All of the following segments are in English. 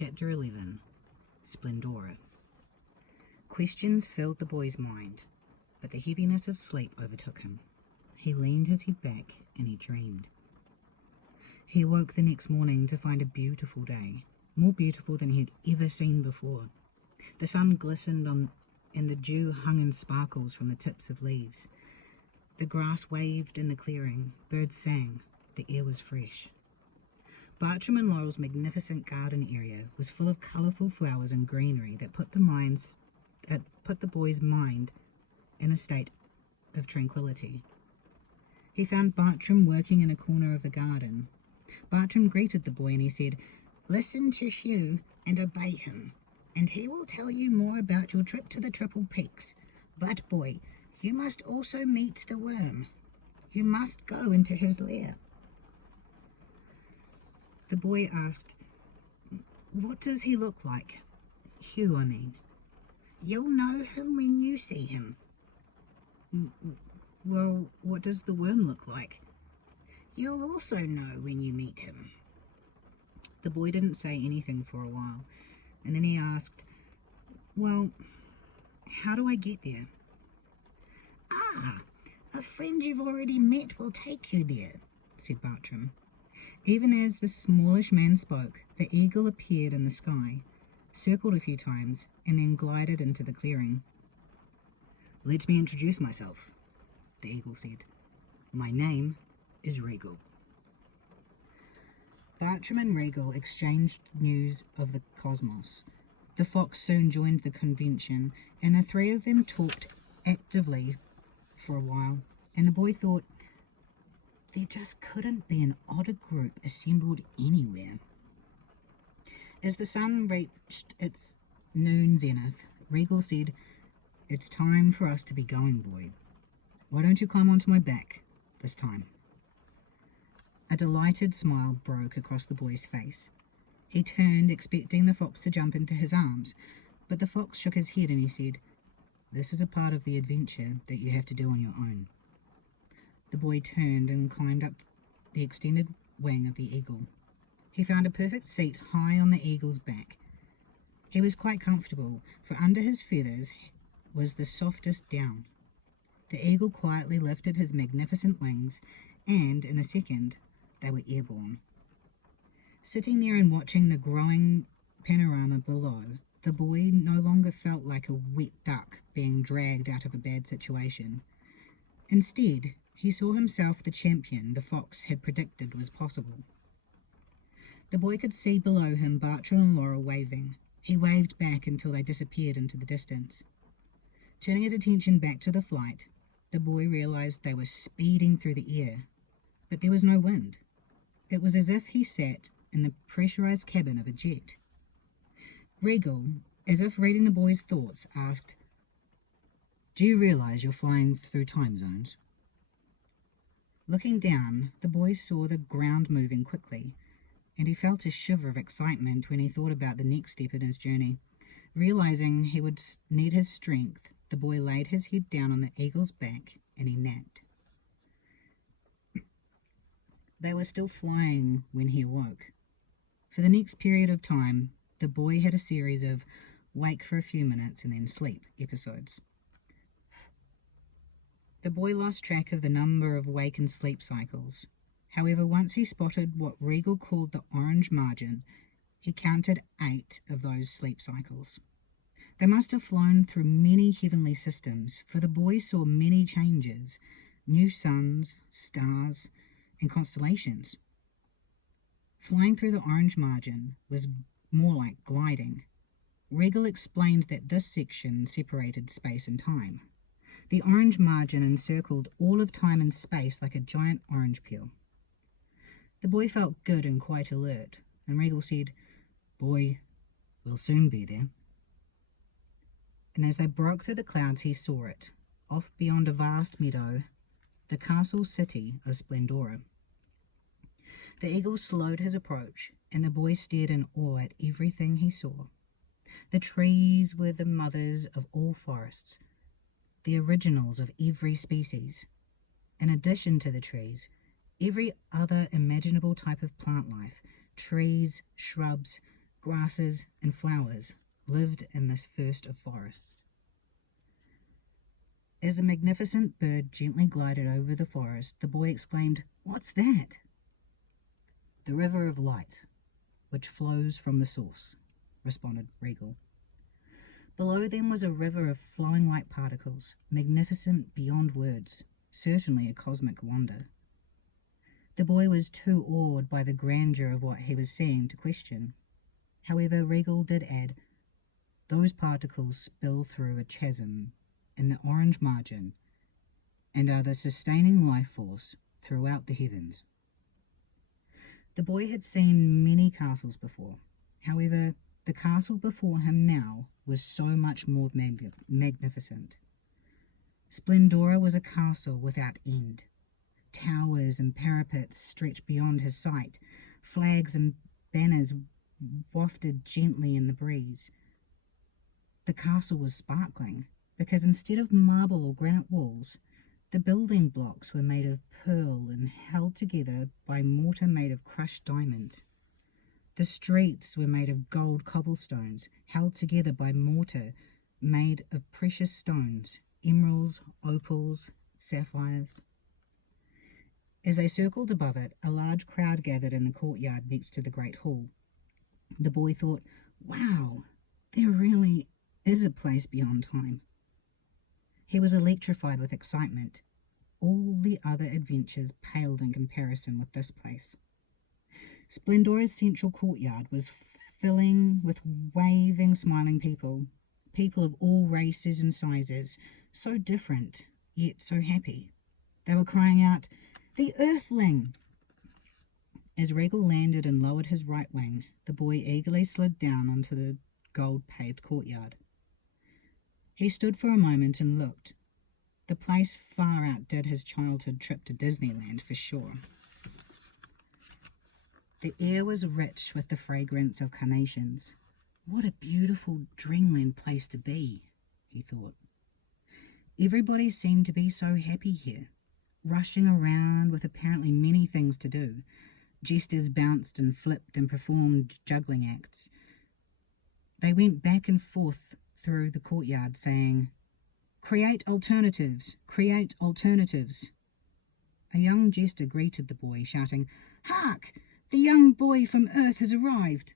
Chapter 11. Splendora. Questions filled the boy's mind, but the heaviness of sleep overtook him. He leaned his head back and he dreamed. He awoke the next morning to find a beautiful day, more beautiful than he had ever seen before. The sun glistened and the dew hung in sparkles from the tips of leaves. The grass waved in the clearing, birds sang, the air was fresh. Bartram and Laurel's magnificent garden area was full of colourful flowers and greenery that put the boy's mind in a state of tranquillity. He found Bartram working in a corner of the garden. Bartram greeted the boy and he said, "Listen to Hugh and obey him, and he will tell you more about your trip to the Triple Peaks. But, boy, you must also meet the worm. You must go into his lair." The boy asked, "What does he look like?" "Hugh, I mean." "You'll know him when you see him." "Well, what does the worm look like?" "You'll also know when you meet him." The boy didn't say anything for a while, and then he asked, "Well, how do I get there?" "Ah, a friend you've already met will take you there," said Bartram. Even as the smallish man spoke, the eagle appeared in the sky, circled a few times, and then glided into the clearing. "Let me introduce myself," the eagle said. "My name is Regal." Bartram and Regal exchanged news of the cosmos. The fox soon joined the convention, and the three of them talked actively for a while, and the boy thought, there just couldn't be an odder group assembled anywhere. As the sun reached its noon zenith, Regal said, "It's time for us to be going, boy. Why don't you climb onto my back this time?" A delighted smile broke across the boy's face. He turned, expecting the fox to jump into his arms, but the fox shook his head and he said, "This is a part of the adventure that you have to do on your own." The boy turned and climbed up the extended wing of the eagle. He found a perfect seat high on the eagle's back. He was quite comfortable, for under his feathers was the softest down. The eagle quietly lifted his magnificent wings, and in a second they were airborne. Sitting there and watching the growing panorama below, the boy no longer felt like a wet duck being dragged out of a bad situation. Instead, he saw himself the champion the fox had predicted was possible. The boy could see below him Bartram and Laurel waving. He waved back until they disappeared into the distance. Turning his attention back to the flight, the boy realized they were speeding through the air, but there was no wind. It was as if he sat in the pressurized cabin of a jet. Regal, as if reading the boy's thoughts, asked, "Do you realize you're flying through time zones?" Looking down, the boy saw the ground moving quickly, and he felt a shiver of excitement when he thought about the next step in his journey. Realizing he would need his strength, the boy laid his head down on the eagle's back and he napped. They were still flying when he awoke. For the next period of time, the boy had a series of wake for a few minutes and then sleep episodes. The boy lost track of the number of wake and sleep cycles. However, once he spotted what Regal called the orange margin, he counted 8 of those sleep cycles. They must have flown through many heavenly systems, for the boy saw many changes, new suns, stars, and constellations. Flying through the orange margin was more like gliding. Regal explained that this section separated space and time. The orange margin encircled all of time and space like a giant orange peel. The boy felt good and quite alert, and Regal said, "Boy, we'll soon be there." And as they broke through the clouds he saw it, off beyond a vast meadow, the castle city of Splendora. The eagle slowed his approach, and the boy stared in awe at everything he saw. The trees were the mothers of all forests, the originals of every species. In addition to the trees, every other imaginable type of plant life, trees, shrubs, grasses, and flowers lived in this first of forests. As the magnificent bird gently glided over the forest, the boy exclaimed, "What's that?" "The river of light, which flows from the source," responded Regal. Below them was a river of flowing white particles, magnificent beyond words, certainly a cosmic wonder. The boy was too awed by the grandeur of what he was seeing to question. However, Regal did add, "Those particles spill through a chasm in the orange margin and are the sustaining life force throughout the heavens." The boy had seen many castles before. However, the castle before him now was so much more magnificent. Splendora was a castle without end. Towers and parapets stretched beyond his sight. Flags and banners wafted gently in the breeze. The castle was sparkling, because instead of marble or granite walls, the building blocks were made of pearl and held together by mortar made of crushed diamonds. The streets were made of gold cobblestones, held together by mortar made of precious stones, emeralds, opals, sapphires. As they circled above it, a large crowd gathered in the courtyard next to the great hall. The boy thought, "Wow, there really is a place beyond time." He was electrified with excitement. All the other adventures paled in comparison with this place. Splendora's central courtyard was filling with waving, smiling people, people of all races and sizes, so different, yet so happy. They were crying out, "The Earthling!" As Regal landed and lowered his right wing, the boy eagerly slid down onto the gold-paved courtyard. He stood for a moment and looked. The place far outdid his childhood trip to Disneyland for sure. The air was rich with the fragrance of carnations. "What a beautiful dreamland place to be," he thought. Everybody seemed to be so happy here, rushing around with apparently many things to do. Jesters bounced and flipped and performed juggling acts. They went back and forth through the courtyard saying, "Create alternatives! Create alternatives!" A young jester greeted the boy, shouting, "Hark! The young boy from Earth has arrived!"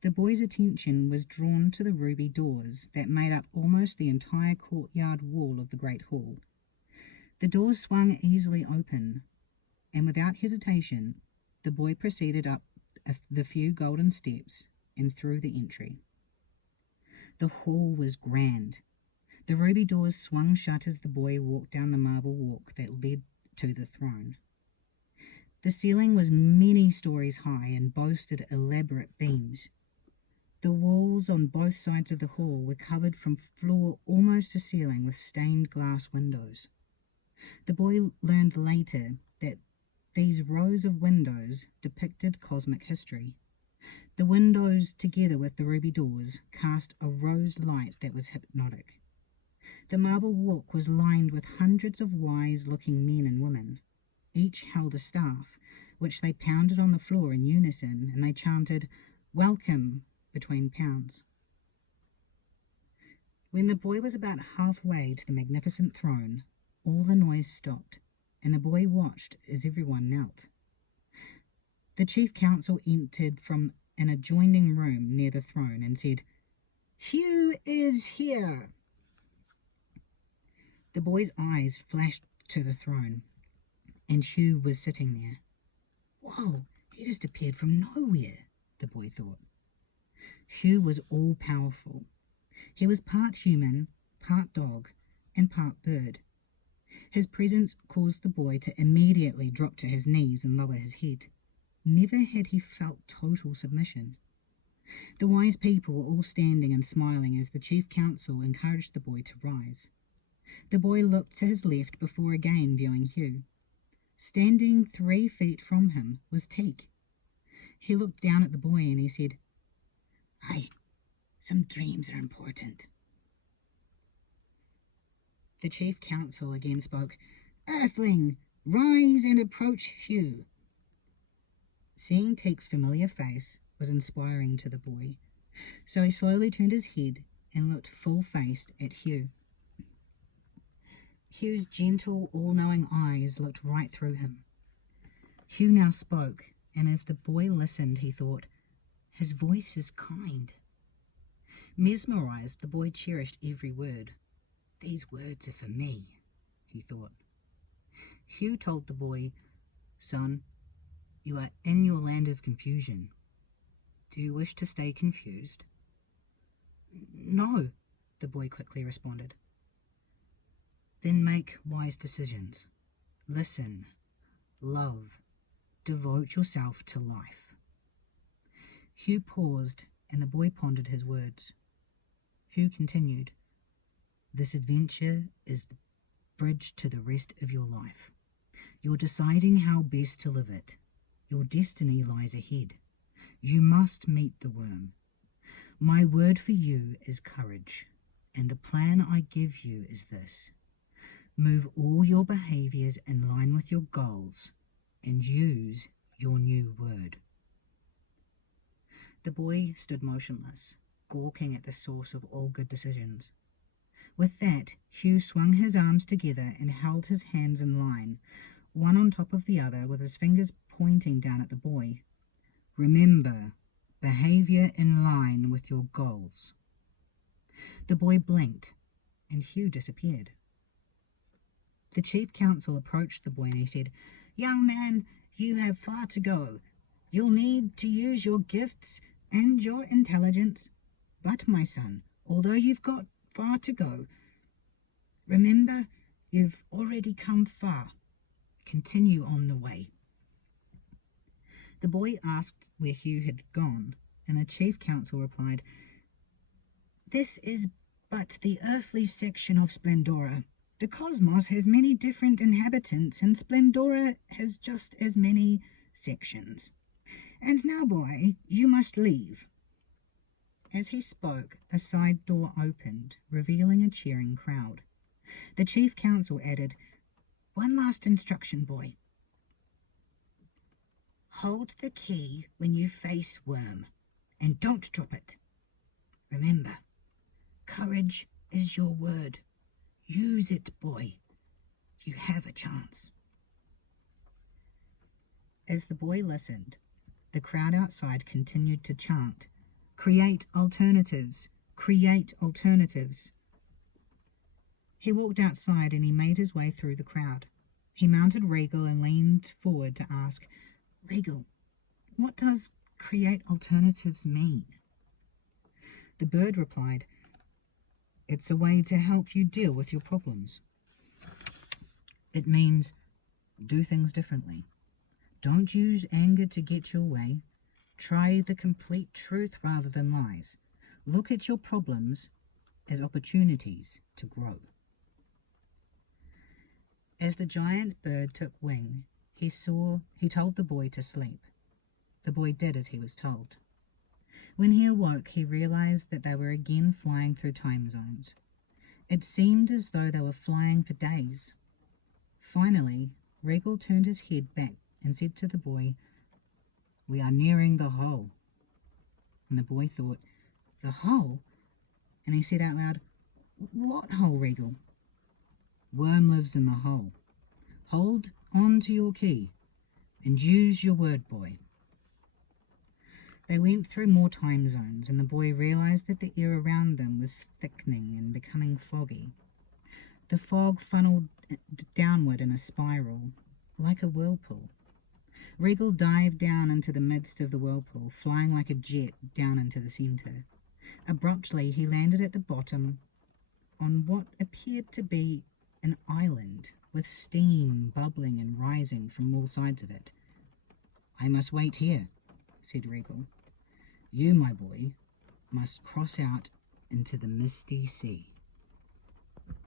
The boy's attention was drawn to the ruby doors that made up almost the entire courtyard wall of the great hall. The doors swung easily open, and without hesitation the boy proceeded up the few golden steps and through the entry. The hall was grand. The ruby doors swung shut as the boy walked down the marble walk that led to the throne. The ceiling was many stories high and boasted elaborate beams. The walls on both sides of the hall were covered from floor almost to ceiling with stained glass windows. The boy learned later that these rows of windows depicted cosmic history. The windows, together with the ruby doors, cast a rose light that was hypnotic. The marble walk was lined with hundreds of wise-looking men and women. Each held a staff, which they pounded on the floor in unison, and they chanted, "Welcome," between pounds. When the boy was about halfway to the magnificent throne, all the noise stopped, and the boy watched as everyone knelt. The chief counsel entered from an adjoining room near the throne and said, "Hugh is here." The boy's eyes flashed to the throne, and Hugh was sitting there. "Whoa, he just appeared from nowhere," the boy thought. Hugh was all-powerful. He was part human, part dog, and part bird. His presence caused the boy to immediately drop to his knees and lower his head. Never had he felt total submission. The wise people were all standing and smiling as the chief counsel encouraged the boy to rise. The boy looked to his left before again viewing Hugh. Standing 3 feet from him was Teak. He looked down at the boy and he said, "Aye, some dreams are important." The chief counsel again spoke, "Earthling, rise and approach Hugh." Seeing Teak's familiar face, was inspiring to the boy, so he slowly turned his head and looked full-faced at Hugh. Hugh's gentle, all-knowing eyes looked right through him. Hugh now spoke, and as the boy listened, he thought, his voice is kind. Mesmerized, the boy cherished every word. These words are for me, he thought. Hugh told the boy, son, you are in your land of confusion. Do you wish to stay confused? No, the boy quickly responded. Then make wise decisions. Listen, love, devote yourself to life. Hugh paused, and the boy pondered his words. Hugh continued, this adventure is the bridge to the rest of your life. You're deciding how best to live it. Your destiny lies ahead. You must meet the worm. My word for you is courage, and the plan I give you is this. Move all your behaviors in line with your goals and use your new word. The boy stood motionless, gawking at the source of all good decisions. With that, Hugh swung his arms together and held his hands in line, one on top of the other, with his fingers pointing down at the boy. Remember, behavior in line with your goals. The boy blinked, and Hugh disappeared. The chief counsel approached the boy and he said, young man, you have far to go. You'll need to use your gifts and your intelligence. But, my son, although you've got far to go, remember, you've already come far. Continue on the way. The boy asked where Hugh had gone, and the chief counsel replied, this is but the earthly section of Splendora. The cosmos has many different inhabitants, and Splendora has just as many sections. And now, boy, you must leave. As he spoke, a side door opened, revealing a cheering crowd. The chief counsel added, one last instruction, boy. Hold the key when you face Worm, and don't drop it. Remember, courage is your word. Use it, boy. You have a chance. As the boy listened, the crowd outside continued to chant, create alternatives, create alternatives. He walked outside and he made his way through the crowd. He mounted Regal and leaned forward to ask, Regal, what does create alternatives mean? The bird replied, it's a way to help you deal with your problems. It means do things differently. Don't use anger to get your way. Try the complete truth rather than lies. Look at your problems as opportunities to grow. As the giant bird took wing, he told the boy to sleep. The boy did as he was told. When he awoke, he realized that they were again flying through time zones. It seemed as though they were flying for days. Finally, Regal turned his head back and said to the boy, we are nearing the hole. And the boy thought, the hole? And he said out loud, what hole, Regal? Worm lives in the hole. Hold on to your key and use your word, boy. They went through more time zones, and the boy realized that the air around them was thickening and becoming foggy. The fog funneled downward in a spiral, like a whirlpool. Regal dived down into the midst of the whirlpool, flying like a jet down into the center. Abruptly, he landed at the bottom on what appeared to be an island, with steam bubbling and rising from all sides of it. I must wait here, said Regal. You, my boy, must cross out into the misty sea.